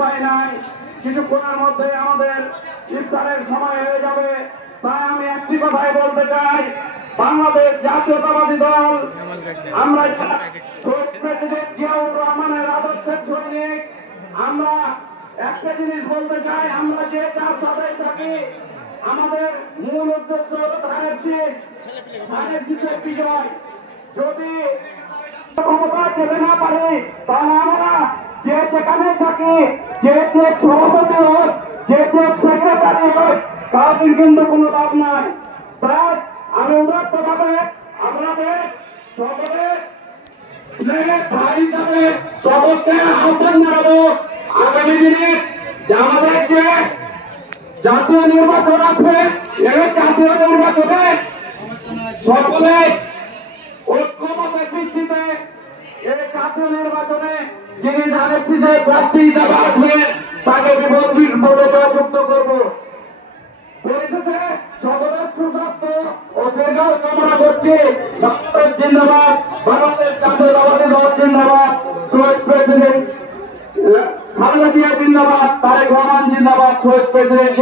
উপায় নাই, কিছুক্ষণের মধ্যে আমাদের ইফতারের সময় হয়ে যাবে। তাই আমি একটি কথাই বলতে চাই, বাংলাদেশ জাতীয়তাবাদী দল আমরা প্রেসিডেন্ট জিয়াউর রহমানের আদর্শের সৈনিক। আমরা একটা জিনিস বলতে চাই, আমরা যে যার সাথে থাকি, আমাদের মূল উদ্দেশ্য হলো ধানের শীষের বিজয়। যদি ক্ষমতা যেতে না পারি, তাহলে আমরা যে যেখানে থাকি, যে সভাপতি হোক, যে সেক্রেটারি হোক, কাউকে কিন্তু কোনো লাভ নাই। তাই আমি উদাত্তভাবে আপনাদের সকলের স্নেহের ভাই হিসাবে সকলকে আহ্বান জানাবো, আগামী দিনে আমাদের যে জাতীয় নির্বাচন আসবে, এই জাতীয় নির্বাচনে সকলে ঐক্যমতের ভিত্তিতে এই জাতীয় নির্বাচনে যিনি ধানের শীষে প্রার্থী হিসাবে আসবেন তাকে বিপুল ভোটে জয়যুক্ত করবো। পরিশেষে সকলের সুস্বাস্থ্য ও দীর্ঘায়ু কামনা করছি। বাংলাদেশ জিন্দাবাদ, বাংলাদেশ জাতীয়তাবাদী দল জিন্দাবাদ, শহীদ প্রেসিডেন্ট খালেদা জিয়া জিন্দাবাদ, তারেক রহমান জিন্দাবাদ, শহীদ প্রেসিডেন্ট